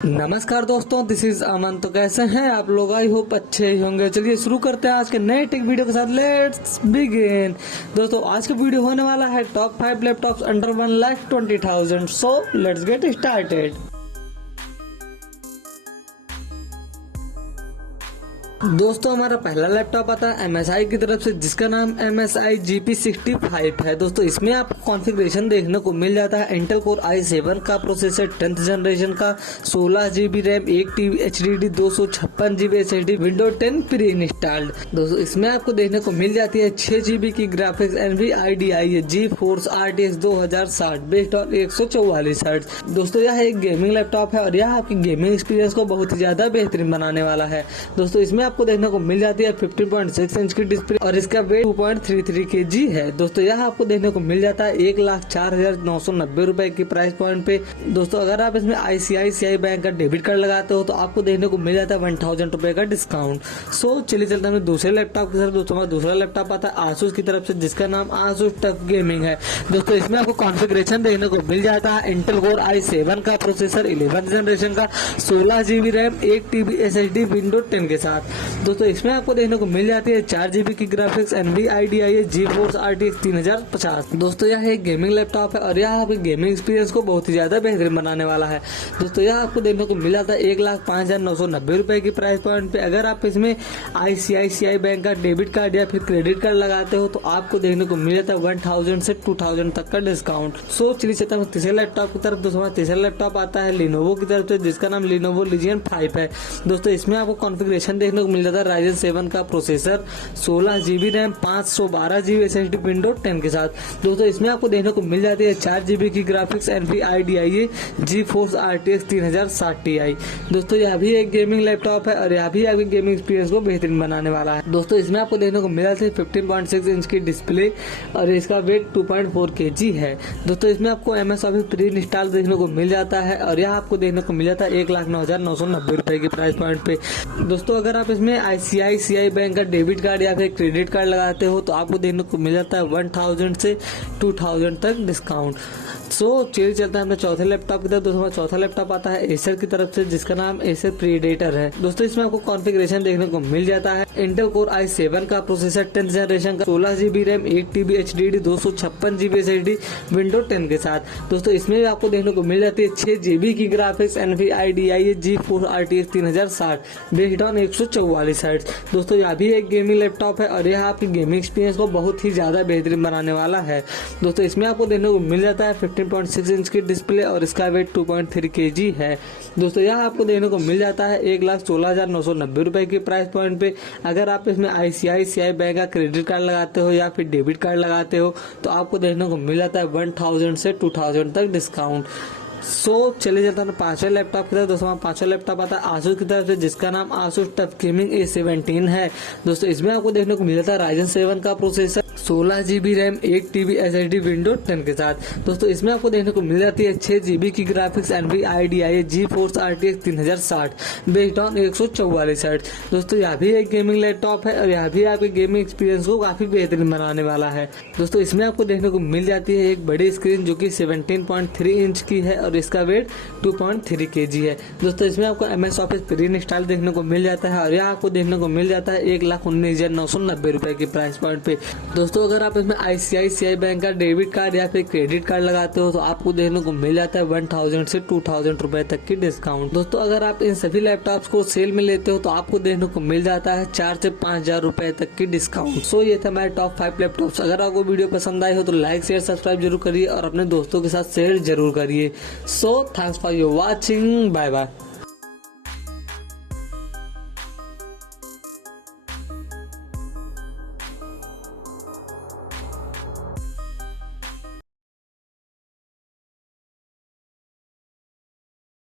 नमस्कार दोस्तों, this is अमन। तो कैसे हैं आप लोग? आई होप अच्छे ही होंगे। चलिए शुरू करते हैं आज के नए टेक वीडियो के साथ। Let's begin. दोस्तों आज का वीडियो होने वाला है top 5 laptops under 1,20,000। So let's get started. दोस्तों हमारा पहला लैपटॉप आता है MSI की तरफ से, जिसका नाम MSI GP65 है। दोस्तों इसमें आपको कॉन्फ़िगरेशन देखने को मिल जाता है इंटेल कोर i7 का प्रोसेसर 10th जनरेशन का, 16 GB RAM, 1 TB HDD, 256 GB SSD, window 10 pre installed. दोस्तों इसमें आपको देखने को मिल जाती है 6 GB की graphics NVIDIA GeForce RTX 2060 based on 144 hertz. दोस्तों यह एक गेमिंग लैपटॉप है और यह आपकी गेमिंग एक्सपीरियंस को बहुत ही ज्यादा बेहतरीन बनाने वाला है। दोस्तों इसमें आपको देखने को मिल जाती है 15.6 इंच की डिस्प्ले और इसका वेट 2.33 kg है। दोस्तों यह आपको देखने को मिल जाता है 1,04,990 रुपए की प्राइस पॉइंट पे। दोस्तों अगर आप इसमें ICICI बैंक का डेबिट कार्ड लगाते हो तो आपको देखने को मिल जाता है 1,000 रुपए का डिस्काउंट। सो चलिए चलते हैं दूसरे लैपटॉप की तरफ। दोस्तों हमारा दूसरा लैपटॉप आता है Asus की तरफ से, जिसका नाम Asus टफ गेमिंग है। दोस्तों इसमें आपको कॉन्फ़िगरेशन देखने को मिल जाता है इंटेल कोर i7 का प्रोसेसर 11th जनरेशन का, 16 GB RAM, 1 TB SSD, window 10 के साथ। दोस्तों इसमें आपको देखने को मिल जाती है 4 GB की ग्राफिक्स NVIDIA GeForce RTX 3050। दोस्तों यह एक गेमिंग लैपटॉप है और यह आपके गेमिंग एक्सपीरियंस को बहुत ही ज्यादा बेहतरीन बनाने वाला है। दोस्तों यह आपको देखने को मिल जाता है 1,05,990 रुपए की प्राइस पॉइंट पे। अगर आप इसमें ICICI बैंक का डेबिट कार्ड या फिर क्रेडिट कार्ड लगाते हो तो आपको देखने को मिल जाता है 1,000 से 2,000 तक का डिस्काउंट। सो चलिए चलते हैं तीसरे लैपटॉप की तरफ। दोस्तों तीसरा लैपटॉप आता है Lenovo की तरफ से, जिसका नाम Lenovo Legion 5 है। दोस्तों इसमें आपको कॉन्फ़िगरेशन देखने को मिल जाता है Ryzen 7 का processor, 16 GB RAM, 512 GB SSD, window 10 के साथ। दोस्तों इसमें आपको देखने को मिल जाती है 4 GB की graphics NVIDIA GeForce RTX 3060 Ti। दोस्तों यह भी एक गेमिंग लैपटॉप है और यह भी आपके गेमिंग एक्सपीरियंस को बेहतरीन बनाने वाला है। दोस्तों इसमें आपको देखने को मिल जाती है 15.6 इंच की डिस्प्ले और इसका वेट 2.4 kg है। दोस्तों इसमें आपको MS ऑफिस प्री इंस्टॉल देखने को मिल जाता है और यह आपको देखने को मिल जाता है 1,09,990 रुपए की प्राइस पॉइंट पे। दोस्तों अगर आप इसमें ICICI बैंक का डेबिट कार्ड या फिर क्रेडिट कार्ड लगाते हो तो आपको देखने को मिल जाता है 1,000 से 2,000 तक डिस्काउंट। सो चलिए चलते हैं अपने चौथे लैपटॉप की तरफ। दोस्तों हमारा चौथा लैपटॉप आता है एसर की तरफ से, जिसका नाम एसर प्रीडेटर है। दोस्तों इसमें आपको कॉन्फ़िगरेशन देखने को मिल जाता है इंटेल कोर i7 का प्रोसेसर 10th जनरेशन का, 16 GB RAM, 1 TB HDD, 256 GB SSD, window 10 के साथ। दोस्तों इसमें भी आपको देखने को मिल जाती है 6 GB की graphics NVIDIA GeForce RTX 3060 based on 144 hertz. दोस्तों यह भी एक गेमिंग लैपटॉप है और यह आपकी गेमिंग एक्सपीरियंस को बहुत ही ज्यादा बेहतरीन बनाने वाला है। दोस्तों इसमें आपको देखने को मिल जाता है 15.6 इंच की डिस्प्ले और इसका वेट 2.3 kg है। दोस्तों यह आपको देखने को मिल जाता है 1,16,990 रुपए की प्राइस पॉइंट पे। अगर आप इसमें ICICI बैंक का क्रेडिट कार्ड लगाते हो या फिर डेबिट कार्ड लगाते हो तो आपको देखने को मिल जाता है 1,000 से 2,000 तक डिस्काउंट। सो चले जाता है पांचवें लैपटॉप की तरफ। दोस्तों पांचवा लैपटॉप आता है Asus की तरफ से, जिसका नाम Asus टफ गेमिंग A17 है। दोस्तों इसमें आपको देखने को मिल जाता है Ryzen 7 का processor, 16 GB RAM, 1 TB SSD, window 10 के साथ। दोस्तों इसमें आपको देखने को मिल जाती है 6 GB की graphics NVIDIA GeForce RTX 3060 based on 144 hertz. दोस्तों यह भी एक गेमिंग लैपटॉप है और यह भी आपके गेमिंग एक्सपीरियंस को काफी बेहतरीन बनाने वाला है। दोस्तों इसमें आपको देखने को मिल जाती है एक बड़ी स्क्रीन जो कि 17.3 इंच की है और इसका वेट 2.3 kg है। दोस्तों इसमें आपको MS ऑफिस प्री इंस्टॉल देखने को मिल जाता है और यह आपको देखने को मिल जाता है 1,19,990 रुपए की प्राइस पॉइंट पे। दोस्तों अगर आप इसमें ICICI बैंक का डेबिट कार्ड या फिर क्रेडिट कार्ड लगाते हो तो आपको देखने को मिल जाता है 1,000 से 2,000 रुपए तक की डिस्काउंट। दोस्तों अगर आप इन सभी लैपटॉप्स को सेल में लेते हो तो आपको देखने को मिल जाता है 4 से 5,000 रुपए तक की डिस्काउंट। सो ये था हमारे टॉप 5 लैपटॉप्स। अगर आपको वीडियो पसंद आई हो तो लाइक शेयर सब्सक्राइब जरूर करिए और अपने दोस्तों के साथ शेयर जरूर करिए। So thanks for your watching. Bye bye.